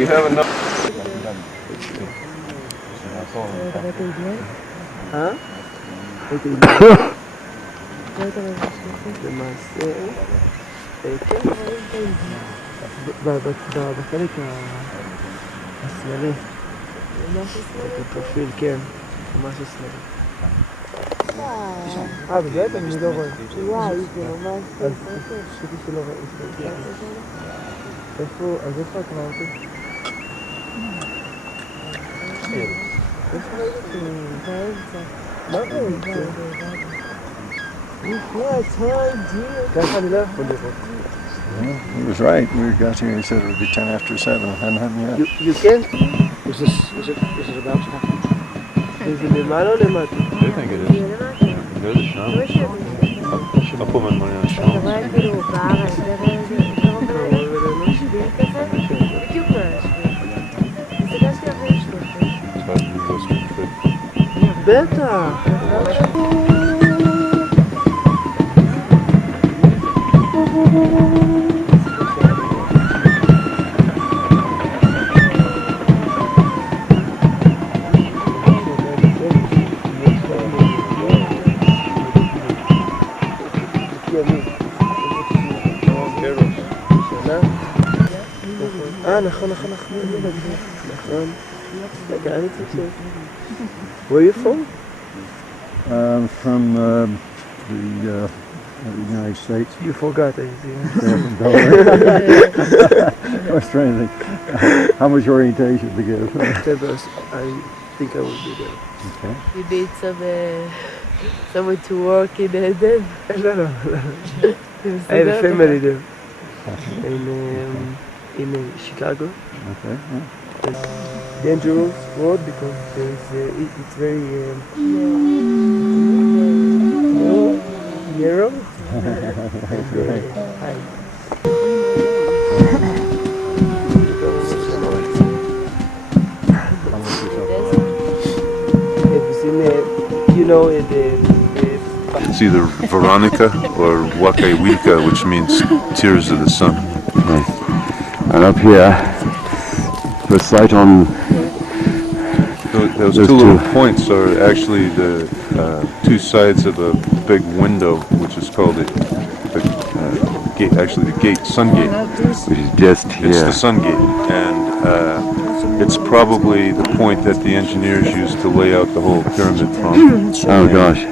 We have enough. Hein? בחלק השמאלי, בפרופיל, כן, ממש השמאלי. באמת? אני לא רואה. וואי, זה ממש... אז חשבתי שלא ראיתי. איפה, אז איפה את רואה אותי? איפה ראיתי? באמצע. מה באמצע? ככה אני לא יכול לראות. He was right. We got here. He said it would be 10 after 7. Hadn't happened yet. You can? Is it about to happen? Is it למעלה או למטה? I think it is. There's a sham. I'll put my money on אתה sham. רואה כאילו בארץ, זה בדיוק לא ישבי. הסתגשתי הרבה שלושה. בטח! נכון. רגע, אני צריך ש... Where are you from? From the United States. You forgot, I see. I was trying to think how much orientation to give. I think I will be there. Okay. You need someone to work in them. No. I have a family there. In Chicago. Okay. Yeah. It's dangerous road because it's very narrow and high. Have you seen you know It's either Veronica or Wakaiwika, which means tears of the sun. Okay. And up here, the sight on Those two little points are actually the two sides of a big window, which is called the gate. Actually, the gate, sun gate. which is just here. It's the sun gate, and it's probably the point that the engineers used to lay out the whole pyramid from. Oh gosh.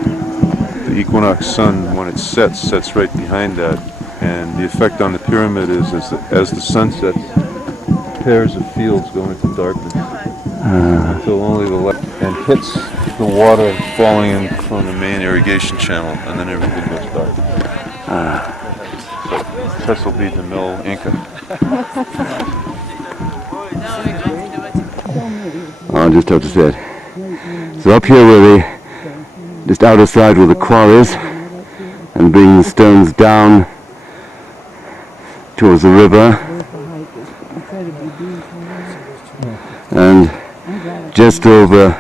The equinox sun, when it sets right behind that, and the effect on the pyramid is as the sun sets, pairs of fields go into darkness until only the light and hits the water falling in from the main irrigation channel, and then everything goes dark. So this will be the mill Inca. I'll just have to say it. So up here where just outer side where the quarries, and bringing the stones down towards the river, and just over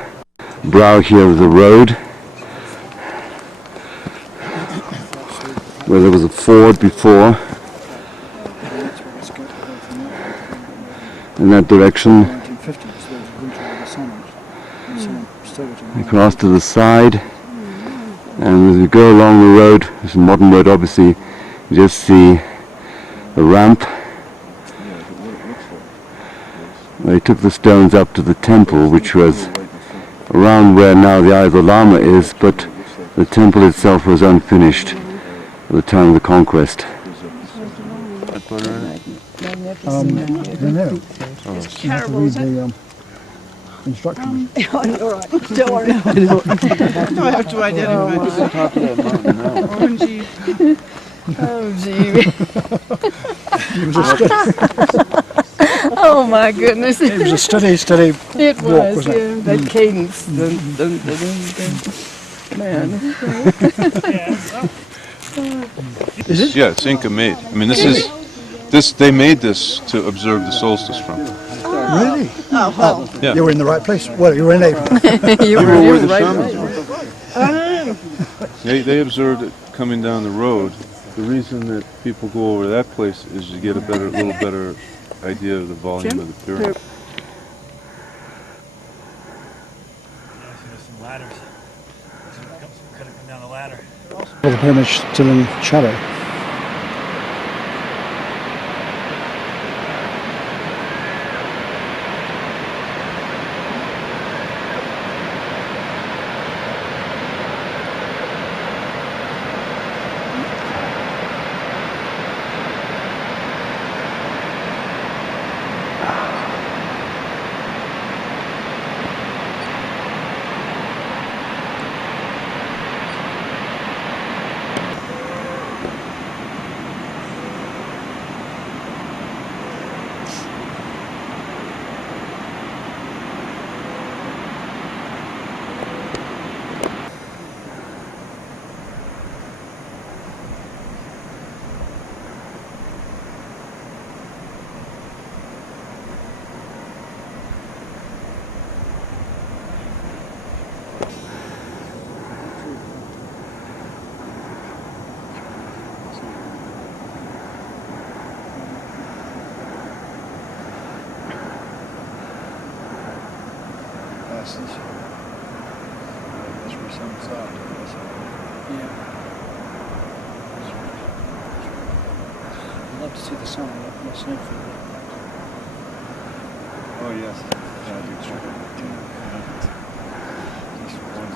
brow here is a road where there was a ford before in that direction. Across to the side, and as we go along the road, it's a modern road obviously, you just see a ramp. They took the stones up to the temple, which was around where now the Eye of the Lama is, but the temple itself was unfinished at the time of the conquest. It's terrible, is it? Instructions. All right, don't worry. Do I have to identify? Oh, gee. Oh, my goodness. It was a steady It walk, was, wasn't it? yeah. That cadence. Dun, dun, dun, dun, dun. Man. Is it? Yeah, it's Inca made. I mean, they made this to observe the solstice from. Really? Oh, well. Yeah. You were in the right place. Well, you were in April. You were the right. shamans were. They observed it coming down the road. The reason that people go over that place is to get a little better idea of the volume Jim? of the pyramid. There's some ladders. Could have come down the ladder. Well, the pyramid's still in shadow. That's where some stopped. I'd love to see the sun. What's new for you? Oh yes. Yeah, I do too. Just one.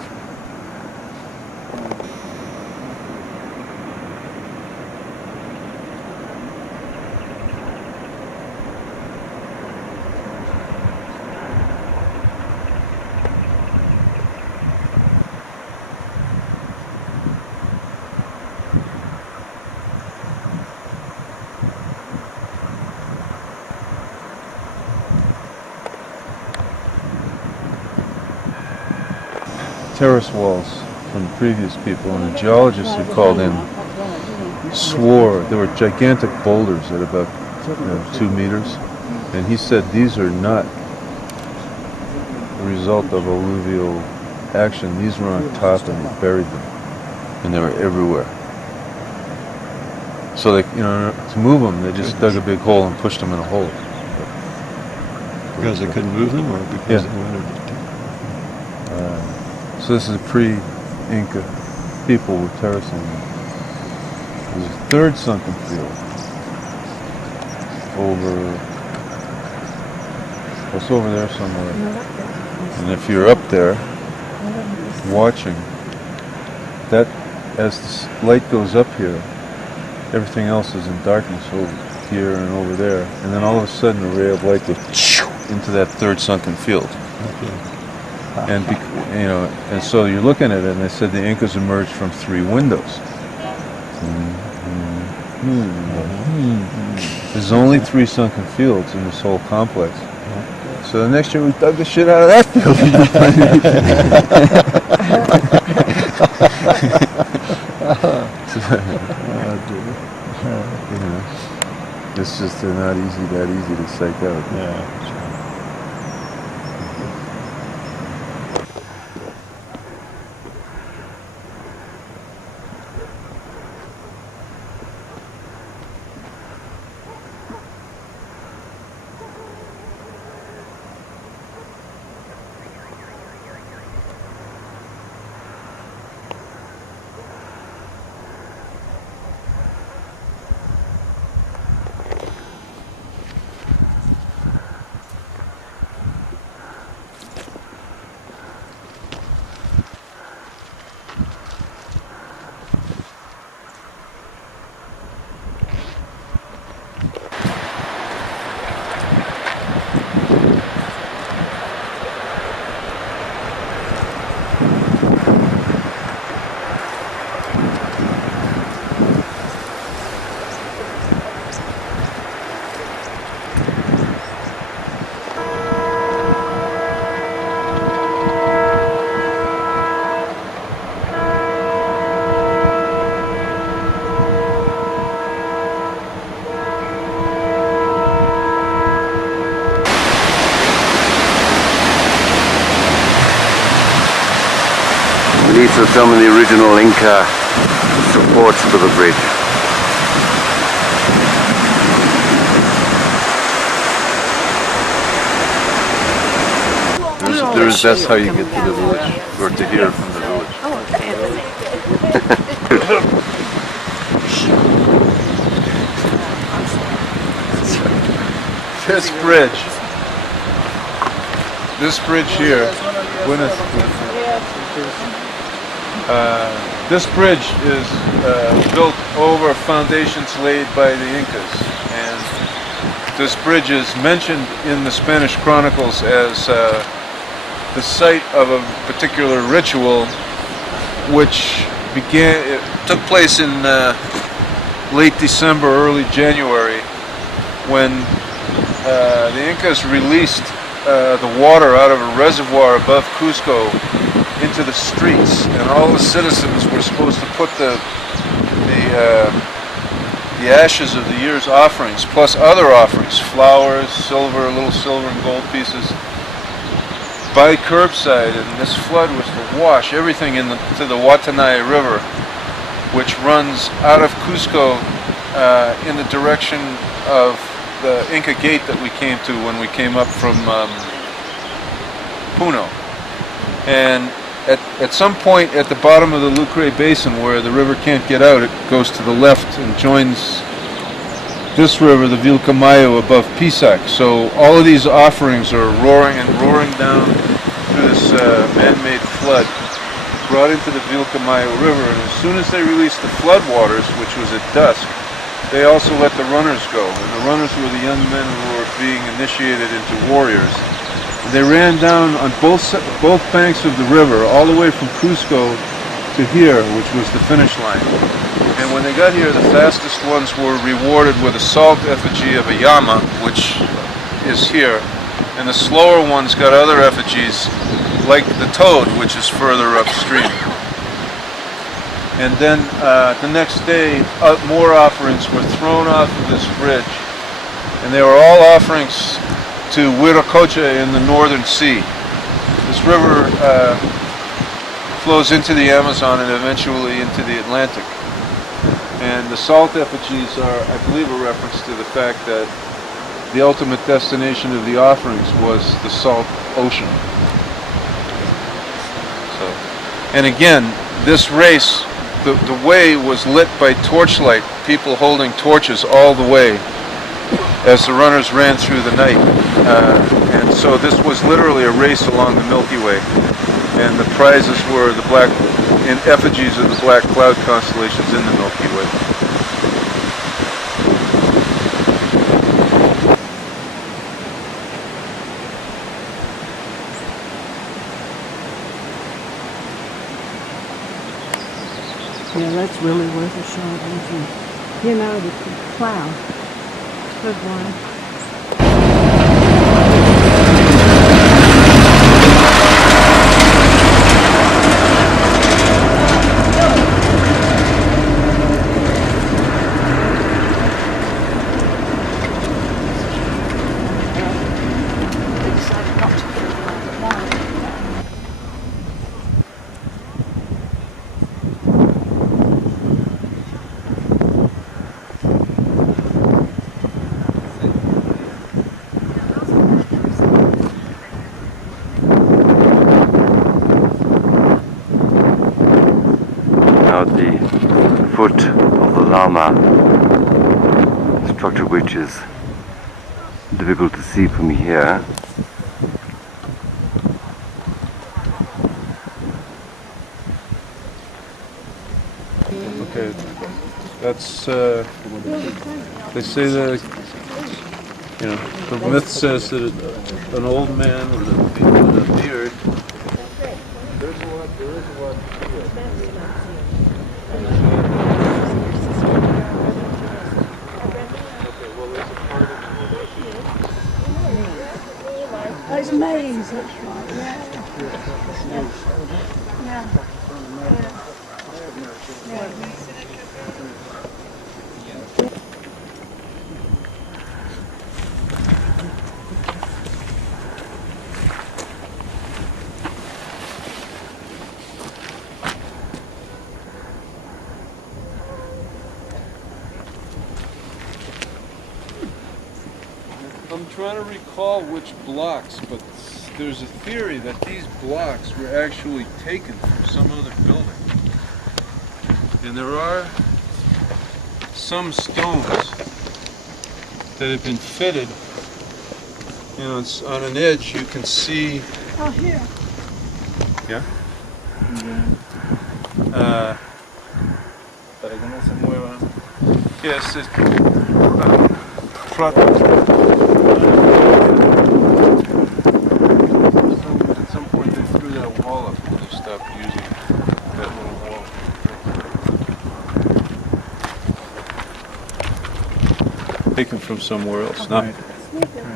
Terrace walls from previous people, and the geologists who called in swore there were gigantic boulders at about 2 meters, and he said these are not the result of alluvial action. These were on top and they buried them, and they were everywhere. So they, to move them, they just dug a big hole and pushed them in a hole. Because they couldn't move them, or because they wanted to? So this is pre-Inca people were terracing them. There's a third sunken field it's over there somewhere. And if you're up there watching, that as the light goes up here, everything else is in darkness over here and over there. And then all of a sudden a ray of light goes into that third sunken field. And and so you're looking at it, and they said the Incas emerged from 3 windows. There's only 3 sunken fields in this whole complex. So the next year we dug the shit out of that field. It's just not that easy to psych out. Yeah. These are some of the original Inca supports for the bridge. others, that's how you get to the village, or to here from the village. Oh, fancy. This bridge here, this bridge is built over foundations laid by the Incas, and this bridge is mentioned in the Spanish chronicles as the site of a particular ritual which took place in late December, early January, when the Incas released the water out of a reservoir above Cusco into the streets, and all the citizens were supposed to put the ashes of the year's offerings, plus other offerings, flowers, silver, little silver and gold pieces, by curbside, and this flood was to wash everything to the Watanay River, which runs out of Cusco in the direction of the Inca gate that we came to when we came up from Puno. And at some point at the bottom of the Lucre Basin, where the river can't get out, it goes to the left and joins this river, the Vilcamayo, above Pisac. So all of these offerings are roaring down through this man-made flood, brought into the Vilcamayo River, and as soon as they released the flood waters, which was at dusk, they also let the runners go, and the runners were the young men who were being initiated into warriors. They ran down on both banks of the river, all the way from Cusco to here, which was the finish line. And when they got here, the fastest ones were rewarded with a salt effigy of a llama, which is here, and the slower ones got other effigies, like the toad, which is further upstream. And then the next day, more offerings were thrown off of this bridge, and they were all offerings to Huiracocha in the northern sea. This river flows into the Amazon and eventually into the Atlantic. And the salt effigies are, I believe, a reference to the fact that the ultimate destination of the offerings was the salt ocean. So, and again, this race, the way was lit by torchlight, people holding torches all the way as the runners ran through the night. And so this was literally a race along the Milky Way. And the prizes were in effigies of the black cloud constellations in the Milky Way. Yeah, that's really worth a shot, isn't it? You know, the cloud. Good one. Foot of the llama, structure which is difficult to see from here. Okay, that's, they say that, the myth says that an old man with a beard It's maize, that's right. I'm trying to recall which blocks, but there's a theory that these blocks were actually taken from some other building. And there are some stones that have been fitted. You know, it's on an edge you can see. Oh, here. Yeah. Para que no se mueva. Yes, it's at some point they threw that wall up when they stopped using that little wall. Taken from somewhere else. Now,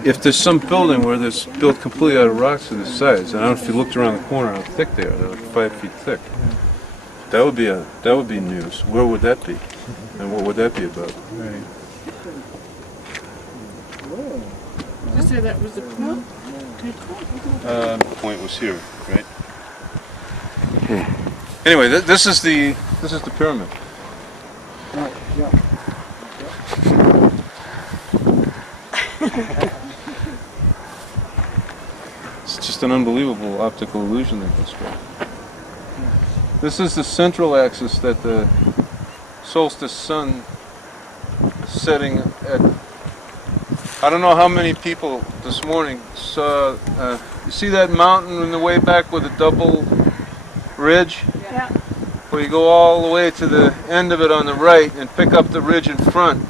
if there's some building where it's built completely out of rocks of this size, and I don't know if you looked around the corner how thick they are, they're like 5 feet thick. That would be news. Where would that be? And what would that be about? Right. You said that was the point? Point was here, right? Anyway, this is the pyramid. Right, yeah. It's just an unbelievable optical illusion they construct. This is the central axis that the solstice sun setting at. I don't know how many people this morning saw. You see that mountain on the way back with a double ridge? Yeah. Where you go all the way to the end of it on the right and pick up the ridge in front.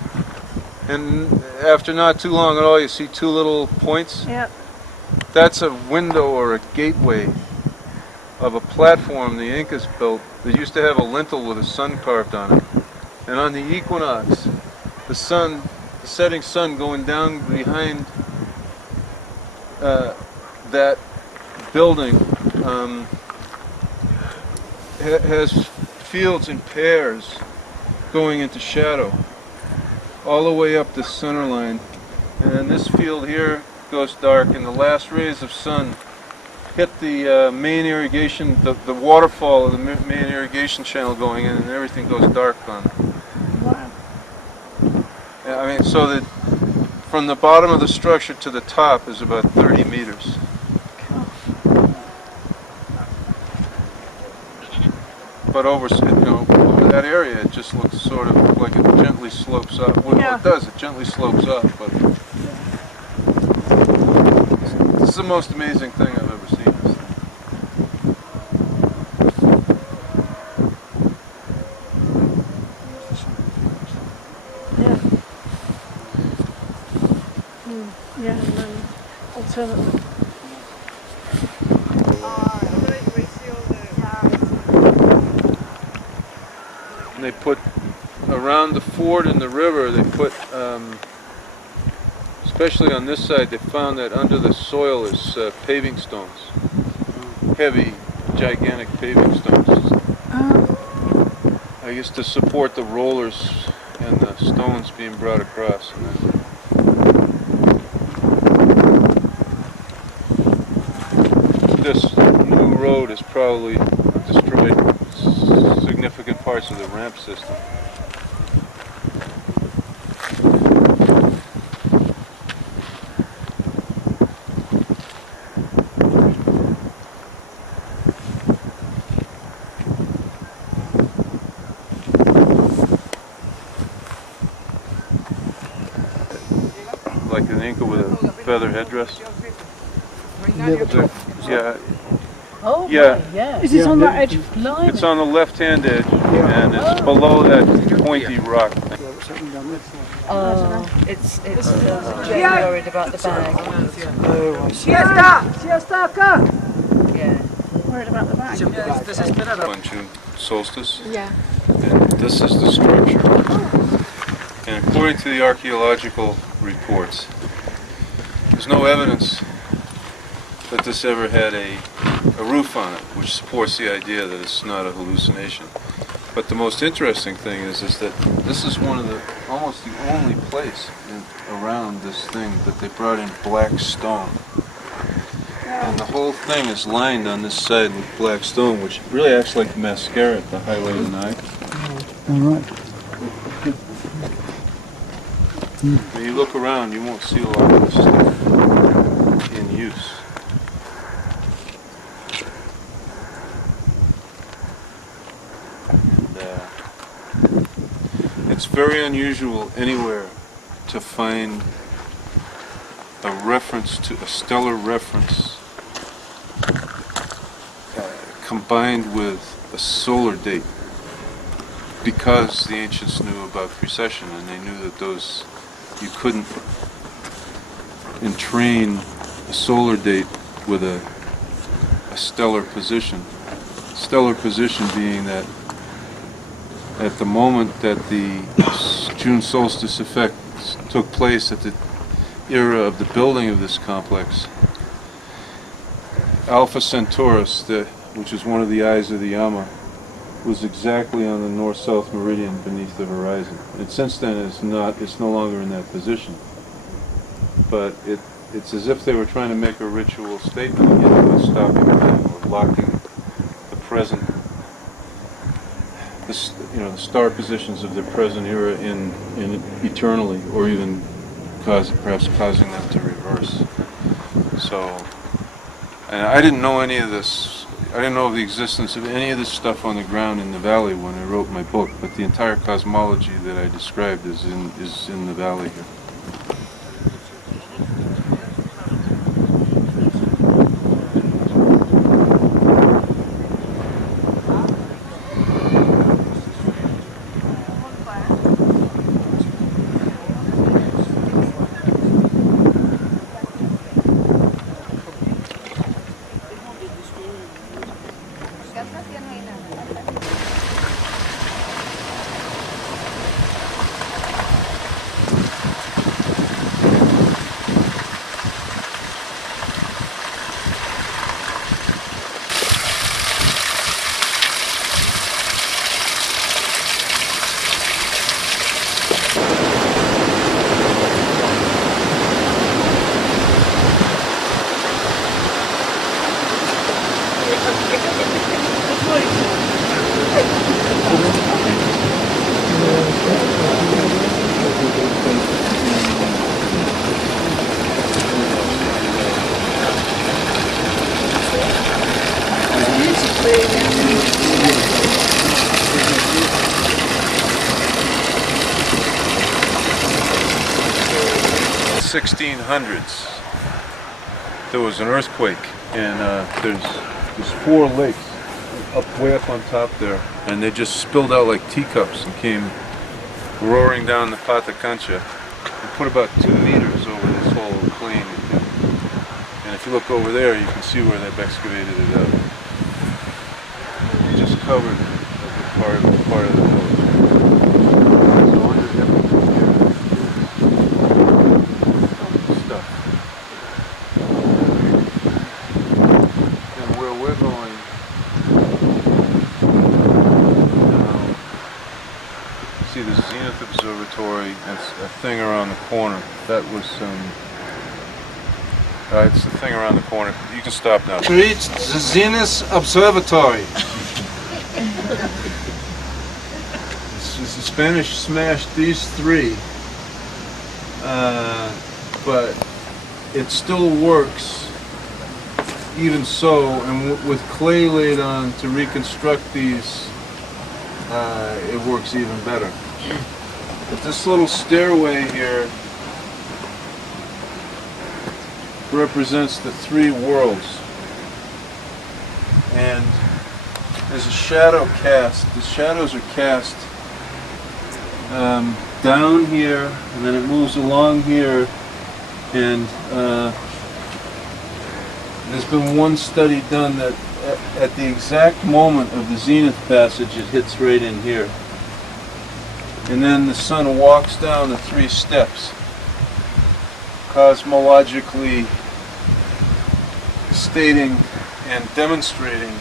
And after not too long at all, you see two little points. Yep. That's a window or a gateway of a platform the Incas built that used to have a lintel with a sun carved on it. And on the equinox, the setting sun going down behind that building has fields in pairs going into shadow all the way up the center line. And this field here goes dark, and the last rays of sun hit the main irrigation, the waterfall of the main irrigation channel going in, and everything goes dark on it. Wow. Yeah, I mean, so that from the bottom of the structure to the top is about 30 meters. But over that area, it just looks sort of like it gently slopes up. Well, Yeah. it does. It gently slopes up, but this is the most amazing thing I've ever seen. Yeah. Yeah, and then alternately. And they put around the ford and the river, they put, especially on this side, they found that under the soil is paving stones. Heavy, gigantic paving stones. I guess to support the rollers and the stones being brought across. And then this new road has probably destroyed significant parts of the ramp system. Like an Inca with a feather headdress. Yeah. Oh, Yeah. yeah. Is this on that edge? It's on the left-hand edge, and it's below that pointy rock thing. Oh, it's worried about the bag. Yeah. Worried about the back. On June solstice. Yeah. And this is the structure. And according to the archaeological reports, there's no evidence that this ever had a roof on it, which supports the idea that it's not a hallucination. But the most interesting thing is that this is one of the, almost the only place around this thing that they brought in black stone. And the whole thing is lined on this side with black stone, which really acts like mascara to highlight an eye. All right. When you look around, you won't see a lot of this stuff in use. It's very unusual anywhere to find a reference to a stellar reference combined with a solar date, because the ancients knew about precession and they knew that those, you couldn't entrain a solar date with a stellar position. Stellar position being that at the moment that the June solstice effect took place at the era of the building of this complex, Alpha Centaurus, which is one of the eyes of the Yama, was exactly on the north-south meridian beneath the horizon. And since then it's no longer in that position. But it's as if they were trying to make a ritual statement again about stopping time or locking the present, the star positions of their present era in eternally, or even perhaps causing them to reverse. So, and I didn't know any of this. I didn't know of the existence of any of this stuff on the ground in the valley when I wrote my book, but the entire cosmology that I described is in the valley here. In the 1600s, there was an earthquake, and there's 4 lakes way up on top there, and they just spilled out like teacups and came roaring down the Patacancha and put about 2 meters over this whole plain. And if you look over there, you can see where they've excavated it out. It's just covered as a part of the village. So under everything here is stuff. And where we're going now, see the Zenith observatory, that's a thing around the corner. That was it's the thing around the corner. You can stop now. We reached the Zenith observatory. The Spanish smashed these 3, but it still works even so, and with clay laid on to reconstruct these, it works even better. But this little stairway here represents the 3 worlds, and there's a shadow cast. The shadows are cast down here, and then it moves along here, and there's been one study done that at the exact moment of the Zenith passage, it hits right in here. And then the sun walks down the 3 steps, cosmologically stating and demonstrating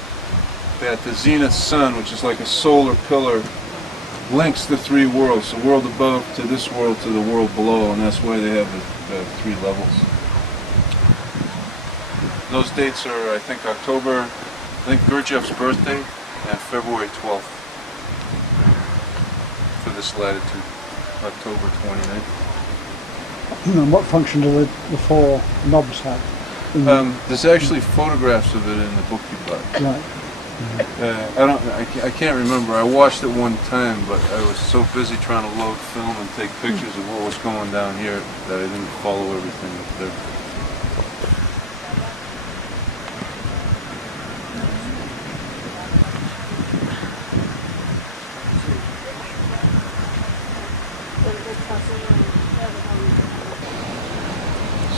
that the zenith sun, which is like a solar pillar, links the 3 worlds, the world above to this world to the world below, and that's why they have the 3 levels. Those dates are, I think, Gurdjieff's birthday and February 12th for this latitude, October 29th. And what function do the 4 knobs have? There's actually photographs of it in the book you bought. Right. I can't remember. I watched it one time, but I was so busy trying to load film and take pictures of what was going down here that I didn't follow everything up there.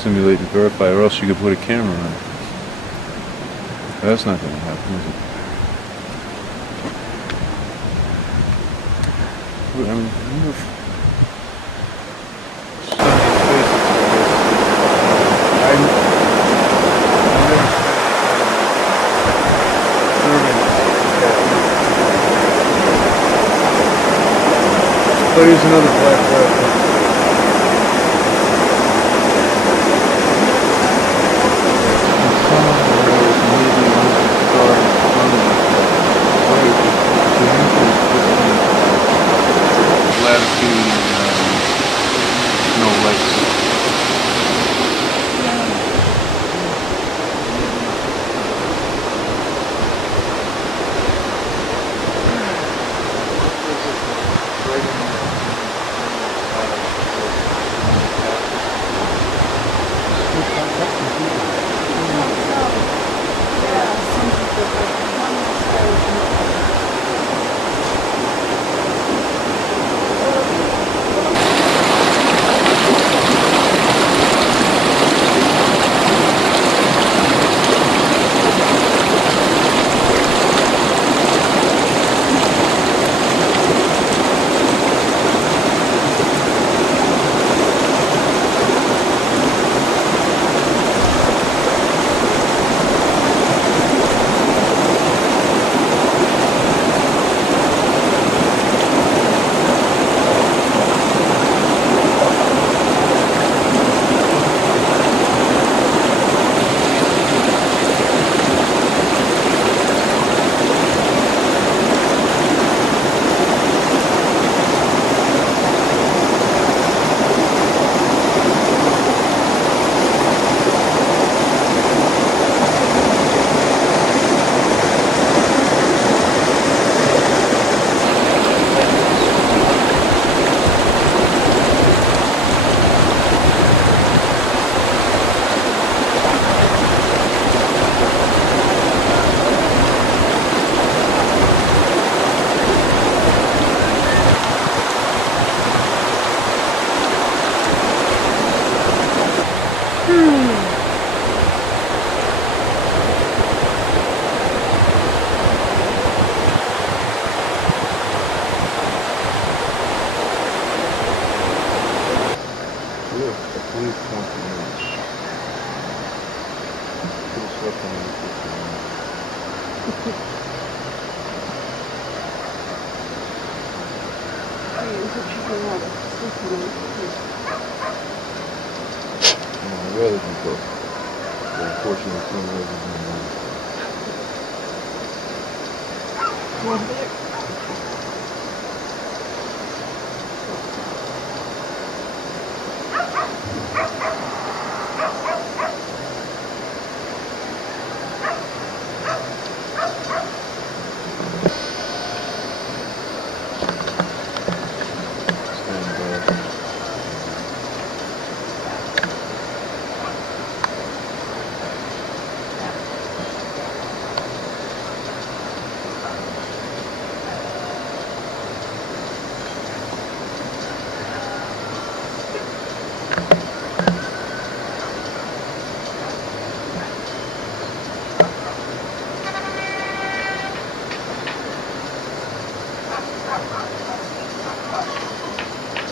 Simulate and verify, or else you could put a camera on it. That's not going to happen, is it? I mean, I wonder if but here's another black rabbit. Rather than both. Unfortunately, some rather than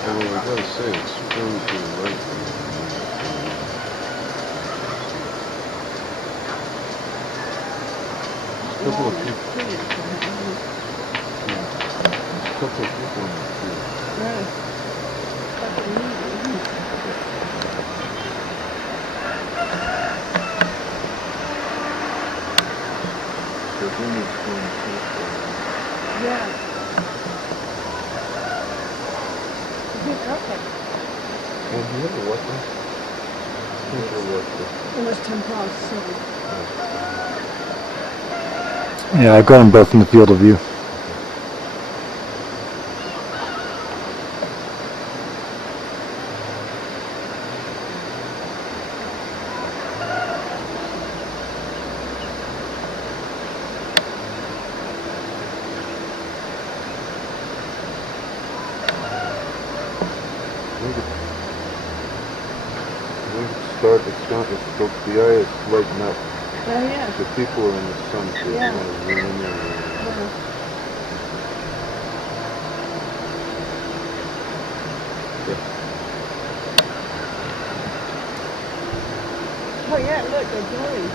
Although I gotta say, it's really to the right. There's a couple of people. Yeah. There's a couple of people in the field. The thing is going to Yeah. Okay. well, do you have a weapon? Who's your weapon? It was 10 past 7. Yeah, I've got them both in the field of view. The eye is lighting up. Oh, yeah. The people are in the sun, so it's Yeah. kind of zoom in there. Oh, yeah, look, they're blue.